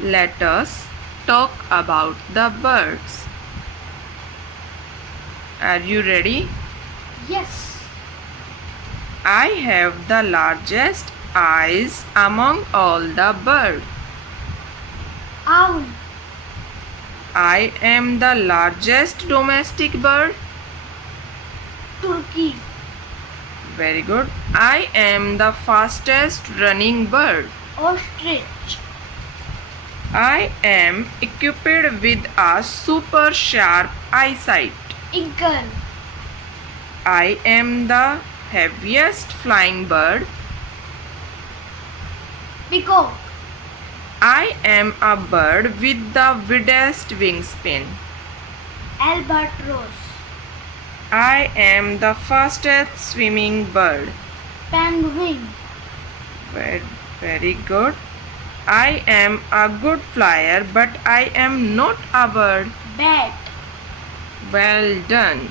Let us talk about the birds. Are you ready? Yes. I have the largest eyes among all the birds. Owl. I am the largest domestic bird. Turkey. Very good. I am the fastest running bird. Ostrich. I am equipped with a super sharp eyesight. Eagle. I am the heaviest flying bird. Peacock. I am a bird with the widest wingspan. Albatross. I am the fastest swimming bird. Penguin. Very good. I am a good flyer, but I am not a bird. Bat. Well done.